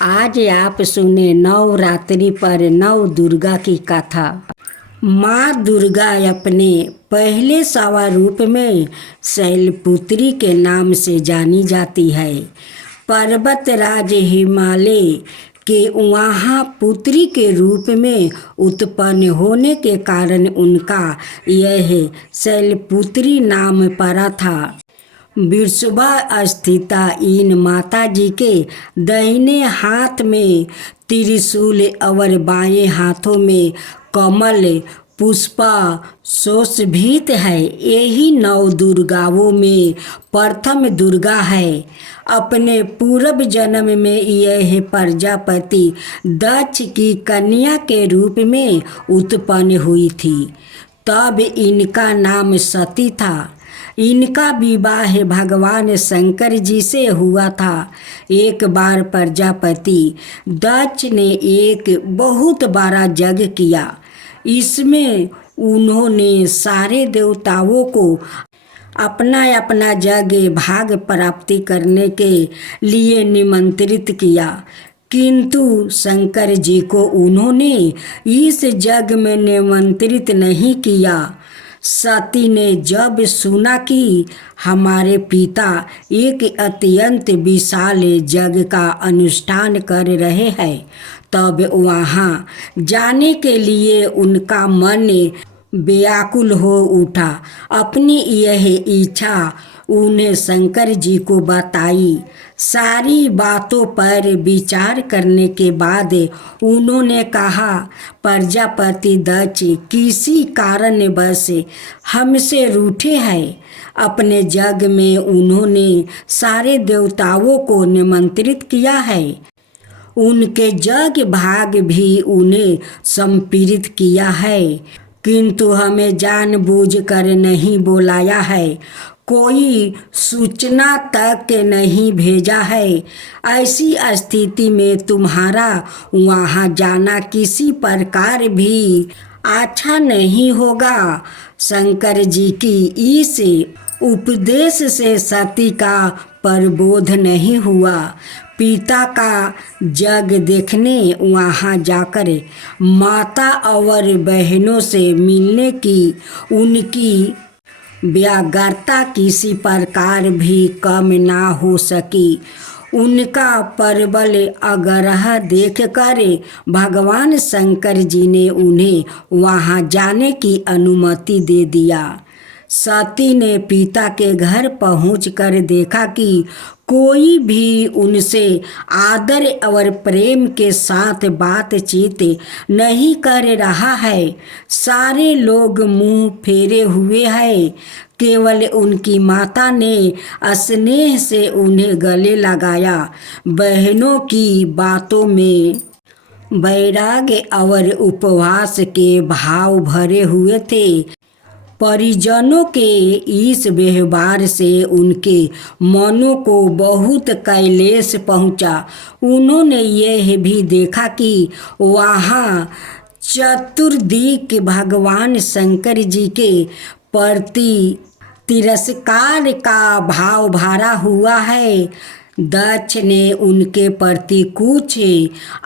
आज आप सुने नवरात्रि पर नव दुर्गा की कथा। माँ दुर्गा अपने पहले स्वरूप में शैलपुत्री के नाम से जानी जाती है। पर्वत राज हिमालय के वहाँ पुत्री के रूप में उत्पन्न होने के कारण उनका यह शैलपुत्री नाम पड़ा था। वृषभा स्थिता इन माता जी के दाहिने हाथ में त्रिशूल और बाएं हाथों में कमल पुष्पा सुशोभित है। यही नौ दुर्गाओं में प्रथम दुर्गा है। अपने पूर्व जन्म में यह प्रजापति दक्ष की कन्या के रूप में उत्पन्न हुई थी। तब इनका नाम सती था। इनका विवाह भगवान शंकर जी से हुआ था। एक बार प्रजापति दक्ष ने एक बहुत बड़ा यज्ञ किया। इसमें उन्होंने सारे देवताओं को अपना अपना यज्ञ भाग प्राप्ति करने के लिए निमंत्रित किया, किंतु शंकर जी को उन्होंने इस यज्ञ में निमंत्रित नहीं किया। सती ने जब सुना कि हमारे पिता एक अत्यंत विशाल यज्ञ का अनुष्ठान कर रहे हैं, तब वहाँ जाने के लिए उनका मन व्याकुल हो उठा। अपनी यह इच्छा उन्हें शंकर जी को बताई। सारी बातों पर विचार करने के बाद उन्होंने कहा, प्रजापति दक्ष किसी कारणवश हमसे रूठे हैं। अपने यज्ञ में उन्होंने सारे देवताओं को निमंत्रित किया है। उनके यज्ञ भाग भी उन्हें संप्रीत किया है, किंतु हमें जानबूझकर नहीं बुलाया है, कोई सूचना तक नहीं भेजा है। ऐसी स्थिति में तुम्हारा वहाँ जाना किसी प्रकार भी अच्छा नहीं होगा। शंकर जी की इस उपदेश से सती का प्रबोध नहीं हुआ। पिता का यज्ञ देखने वहाँ जाकर माता और बहनों से मिलने की उनकी व्याग्रता किसी प्रकार भी कम ना हो सकी। उनका प्रबल आग्रह देखकर भगवान शंकर जी ने उन्हें वहाँ जाने की अनुमति दे दिया। सती ने पिता के घर पहुंचकर देखा कि कोई भी उनसे आदर और प्रेम के साथ बातचीत नहीं कर रहा है। सारे लोग मुंह फेरे हुए हैं। केवल उनकी माता ने स्नेह से उन्हें गले लगाया। बहनों की बातों में वैराग्य और उपवास के भाव भरे हुए थे। परिजनों के इस व्यवहार से उनके मनों को बहुत क्लेश पहुंचा। उन्होंने यह भी देखा कि वहाँ चतुर्दिक भगवान शंकर जी के प्रति तिरस्कार का भाव भरा हुआ है। दक्ष ने उनके प्रति कुछ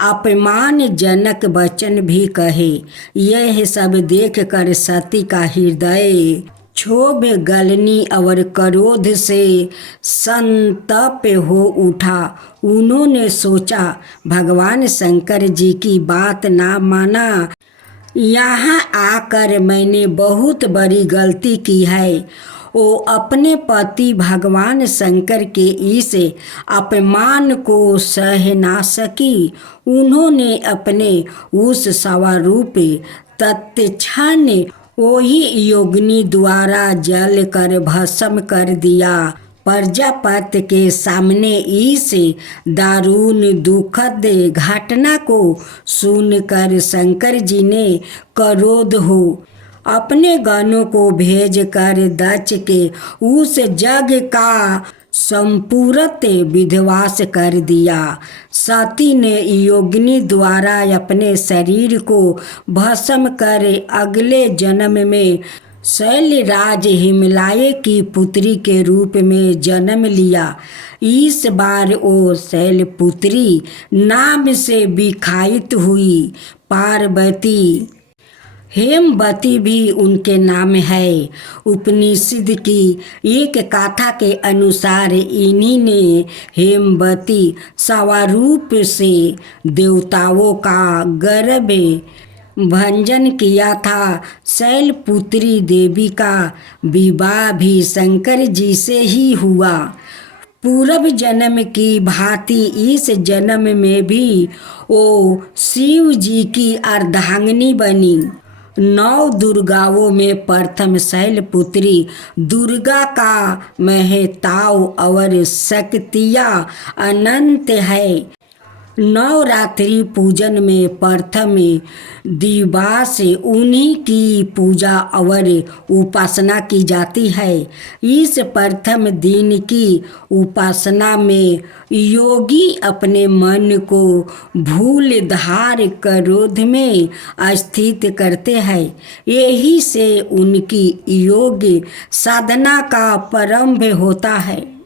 अपमानजनक वचन भी कहे। यह सब देखकर सती का हृदय क्षोभ गलनी और क्रोध से संतप्त हो उठा। उन्होंने सोचा, भगवान शंकर जी की बात ना माना, यहाँ आकर मैंने बहुत बड़ी गलती की है। वो अपने पति भगवान शंकर के इस अपमान को सह ना सकी। उन्होंने अपने उस स्वरूप तत्क्षण वही योगिनी द्वारा जल कर भस्म कर दिया। प्रजापति के सामने इस दारुण दुखद घटना को सुनकर शंकर जी ने क्रोध हो अपने गणों को भेजकर दक्ष के उस यज्ञ का संपूर्ण विध्वंस कर दिया। सती ने योगिनी द्वारा अपने शरीर को भस्म कर अगले जन्म में शैलराज हिमलाय की पुत्री के रूप में जन्म लिया। इस बार वो शैलपुत्री नाम से विख्यात हुई। पार्वती हेमवती भी उनके नाम है। उपनिषद की एक गाथा के अनुसार इन्हीं ने हेमवती स्वरूप से देवताओं का गर्भ भंजन किया था। शैलपुत्री देवी का विवाह भी शंकर जी से ही हुआ। पूर्व जन्म की भांति इस जन्म में भी वो शिव जी की अर्धांगिनी बनी। 9 दुर्गाओं में प्रथम शैलपुत्री दुर्गा का महताव और शक्तियाँ अनंत है। नवरात्रि पूजन में प्रथम दिवस उन्हीं की पूजा और उपासना की जाती है। इस प्रथम दिन की उपासना में योगी अपने मन को भूल धार क्रोध में स्थित करते हैं। यही से उनकी योग साधना का प्रारंभ होता है।